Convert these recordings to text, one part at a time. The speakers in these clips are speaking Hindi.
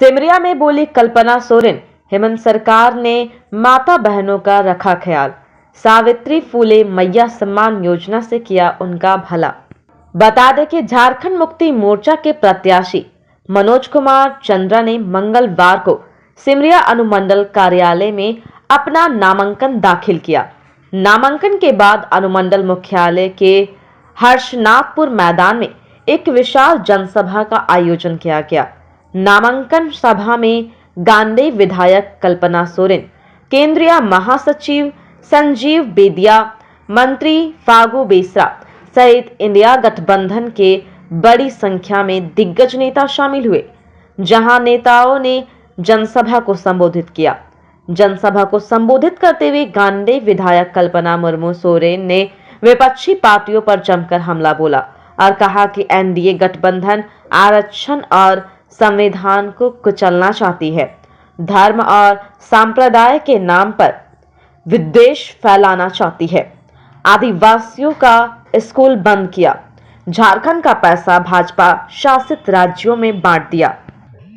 सिमरिया में बोली कल्पना सोरेन, हेमंत सरकार ने माता बहनों का रखा ख्याल, सावित्री फूले मैया सम्मान योजना से किया उनका भला। बता दें कि झारखंड मुक्ति मोर्चा के प्रत्याशी मनोज कुमार चंद्रा ने मंगलवार को सिमरिया अनुमंडल कार्यालय में अपना नामांकन दाखिल किया। नामांकन के बाद अनुमंडल मुख्यालय के हर्षनाथपुर मैदान में एक विशाल जनसभा का आयोजन किया गया। नामांकन सभा में गांडेय विधायक कल्पना सोरेन, केंद्रीय महासचिव संजीव बेदिया, मंत्री फागू बेसरा सहित इंडिया गठबंधन के बड़ी संख्या में दिग्गज नेता शामिल हुए। जहां नेताओं ने जनसभा को संबोधित किया। जनसभा को संबोधित करते हुए गांडेय विधायक कल्पना मुर्मू सोरेन ने विपक्षी पार्टियों पर जमकर हमला बोला और कहा कि एनडीए गठबंधन आरक्षण और संविधान को कुचलना चाहती है, धर्म और संप्रदाय के नाम पर विद्वेष फैलाना चाहती है, आदिवासियों का स्कूल बंद किया, झारखंड का पैसा भाजपा शासित राज्यों में बांट दिया।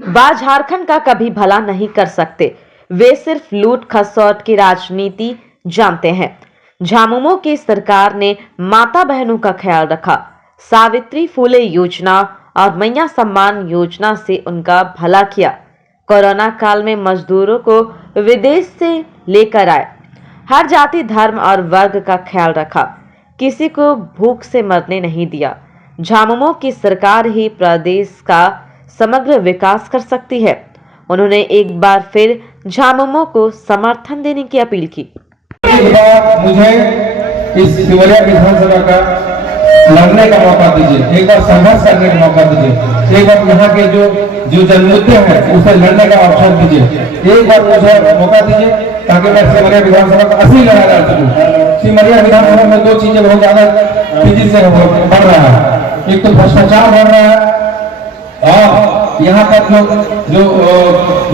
वह झारखंड का कभी भला नहीं कर सकते, वे सिर्फ लूट खसौट की राजनीति जानते हैं। झामुमो की सरकार ने माता बहनों का ख्याल रखा, सावित्री फूले योजना और मैया सम्मान योजना से उनका भला किया। कोरोना काल में मजदूरों को विदेश से लेकर आए, हर जाति धर्म और वर्ग का ख्याल रखा, किसी को भूख से मरने नहीं दिया। झामुमो की सरकार ही प्रदेश का समग्र विकास कर सकती है। उन्होंने एक बार फिर झामुमो को समर्थन देने की अपील की। मुझे इस सिमरिया विधानसभा का लड़ने का मौका दीजिए, एक बार संघर्ष करने का मौका दीजिए, एक बार यहाँ के जो जनमुद्दे हैं उसे लड़ने का अवसर दीजिए, एक बार मुझे मौका दीजिए ताकि मैं सिमरिया विधानसभा का असली लड़ा लड़ सकूं। सिमरिया विधानसभा में दो चीजें बहुत ज्यादा तेजी से बढ़ रहा है, एक तो भ्रष्टाचार बढ़ रहा है और यहाँ पर जो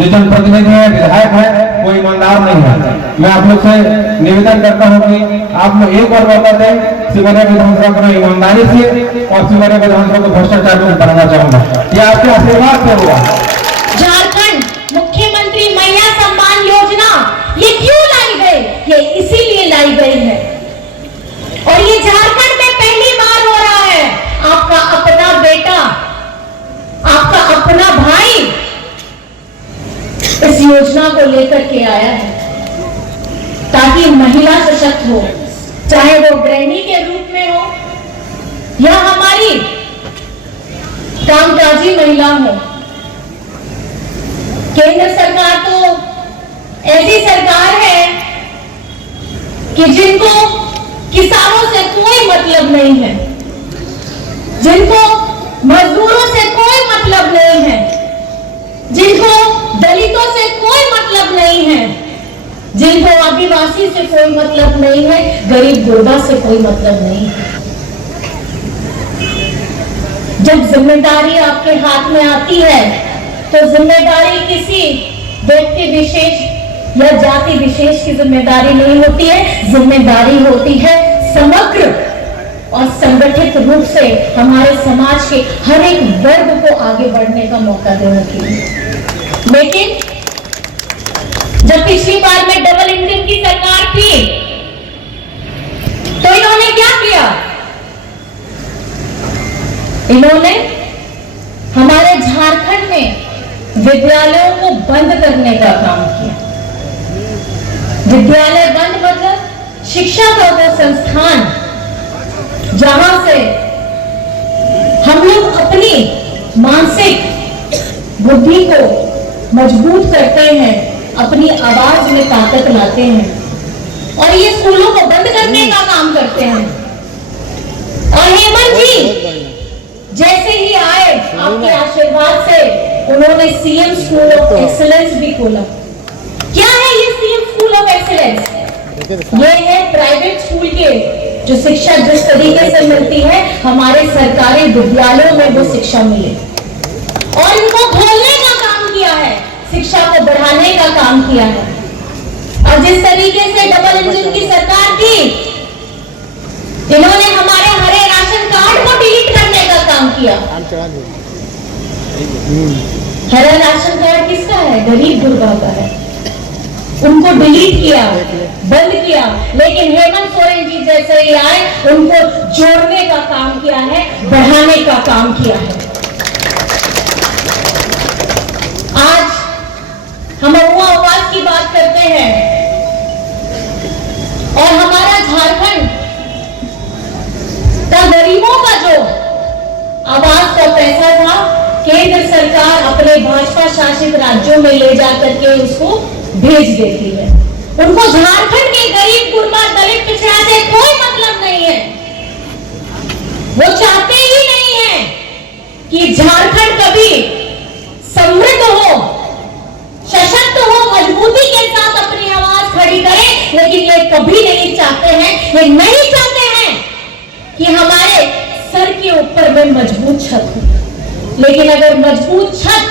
जनप्रतिनिधि है, विधायक है, वो ईमानदार नहीं है। मैं आप लोग से निवेदन करता हूँ कि आप लोग एक बार मौका दें सिमरिया विधानसभा को ईमानदारी से और सिमरिया विधानसभा को भ्रष्टाचार को बढ़ाना चाहूंगा। ये आपके आशीर्वाद से होगा। झारखंड मुख्यमंत्री मैया सम्मान योजना ये क्यों लाई गई? ये इसीलिए लाई गई है और ये झारखंड में पहली बार हो रहा है। आपका अपना बेटा, आपका अपना भाई इस योजना को लेकर के आया है ताकि महिला सशक्त हो, चाहे वो गृहिणी के रूप में हो या हमारी कामकाजी महिला हो। केंद्र सरकार तो ऐसी सरकार है कि जिनको किसानों से कोई मतलब नहीं है, जिनको मजदूरों से कोई मतलब नहीं है, जिनको दलितों से कोई मतलब नहीं है, जिनको आदिवासी से कोई मतलब नहीं है, गरीब गुरबा से कोई मतलब नहीं है। जब जिम्मेदारी आपके हाथ में आती है तो जिम्मेदारी किसी व्यक्ति विशेष या जाति विशेष की जिम्मेदारी नहीं होती है, जिम्मेदारी होती है समग्र और संगठित रूप से हमारे समाज के हर एक वर्ग को आगे बढ़ने का मौका देने के लिए। लेकिन जब पिछली बार में डबल इंजन की सरकार थी तो इन्होंने क्या किया? इन्होंने हमारे झारखंड में विद्यालयों को बंद करने का काम किया। विद्यालय बंद मतलब शिक्षा का वो संस्थान जहां से हम लोग अपनी मानसिक बुद्धि को मजबूत करते हैं, अपनी आवाज में ताकत लाते हैं और ये स्कूलों को बंद करने का काम करते हैं। और हेमंत जी जैसे ही आए आपके आशीर्वाद से उन्होंने सीएम स्कूल ऑफ एक्सीलेंस भी खोला। क्या है ये सीएम स्कूल ऑफ एक्सीलेंस? ये है प्राइवेट स्कूल के जो शिक्षा जिस तरीके से मिलती है हमारे सरकारी विद्यालयों में वो शिक्षा मिले और इनको खोलने का काम किया है, शिक्षा को बढ़ाने का काम किया है। और जिस तरीके से डबल इंजन की सरकार थी, इन्होंने हमारे हरे राशन कार्ड को डिलीट करने का काम किया। हरा राशन कार्ड है, गरीब गुरबा का है। उनको डिलीट किया, बंद किया, लेकिन हेमंत सोरेन जी जैसे ही आए उनको जोड़ने का काम किया है, बढ़ाने का काम किया है। आज हम महुआ आवाज की बात करते हैं और हमारा झारखंड का गरीबों का जो आवाज का पैसा था, केंद्र सरकार अपने भाजपा शासित राज्यों में ले जाकर के उसको भेज देती है। उनको झारखंड के गरीब गुरबा दलित पिछड़ा से कोई मतलब नहीं है। वो चाहते ही नहीं है कि झारखंड कभी समृद्ध हो, सशक्त हो, मजबूती के साथ अपनी आवाज खड़ी करे, लेकिन ये कभी नहीं चाहते हैं, ये नहीं चाहते हैं कि हमारे सर के ऊपर में मजबूत छत हो। लेकिन अगर मजबूत छत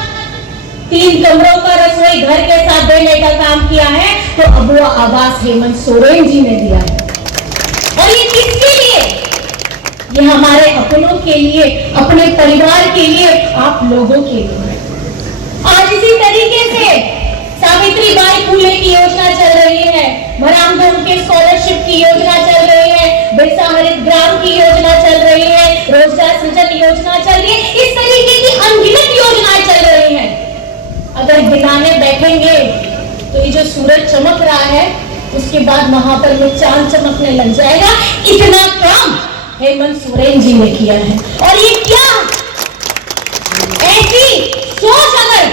3 कमरों का रसोई घर के साथ देने का काम किया है, तो अब वो आवाज हेमंत सोरेन जी ने दिया है। और ये किसके लिए? ये हमारे अपनों के लिए, अपने परिवार के लिए, आप लोगों के लिए। आज इसी तरीके से सावित्रीबाई फुले की योजना चल रही है, मराम धोम के स्कॉलरशिप की योजना चल रही है, बिरसा हरित ग्राम की योजना चल रही है, रोजगार सृजन योजना चल रही है। इस तरीके की अनगिनत योजनाएं चल रही हैं। अगर गिनाने बैठेंगे तो ये जो सूरज चमक रहा है, उसके बाद वहां पर में चांद चमकने लग जाएगा। इतना काम हेमंत सोरेन जी ने किया है। और ये क्या ऐसी सोच अगर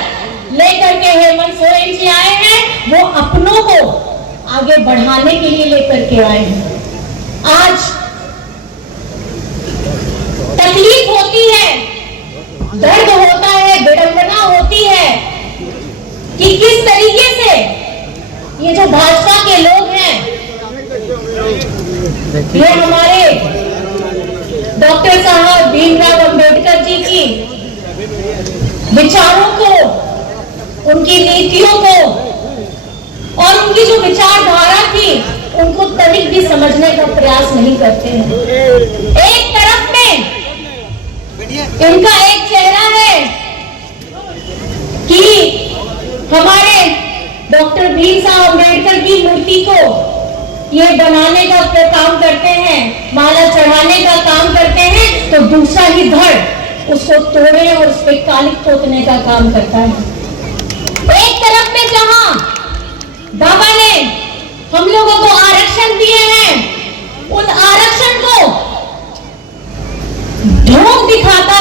लेकर के हेमंत सोरेन जी आए हैं, वो अपनों को आगे बढ़ाने के लिए लेकर के आए हैं। आज तकलीफ होती है, दर्द होता है, विडंबना होती है कि किस तरीके से ये जो भाजपा के लोग हैं, ये हमारे डॉक्टर साहब भीमराव अंबेडकर जी की विचारों को, उनकी नीतियों को और उनकी जो विचारधारा थी, उनको तनिक भी समझने का प्रयास नहीं करते हैं। एक तरफ में इनका एक चेहरा है कि हमारे डॉक्टर भीमराव अंबेडकर की मूर्ति को ये बनाने का काम करते हैं, माला चढ़ाने का काम करते हैं, तो दूसरा ही धड़ उसको तोड़ने और उस पर कालिक पोतने का काम करता है। एक तरफ में जहां बाबा ने हम लोगों को आरक्षण दिए हैं, उन आरक्षण को ढोंग दिखाता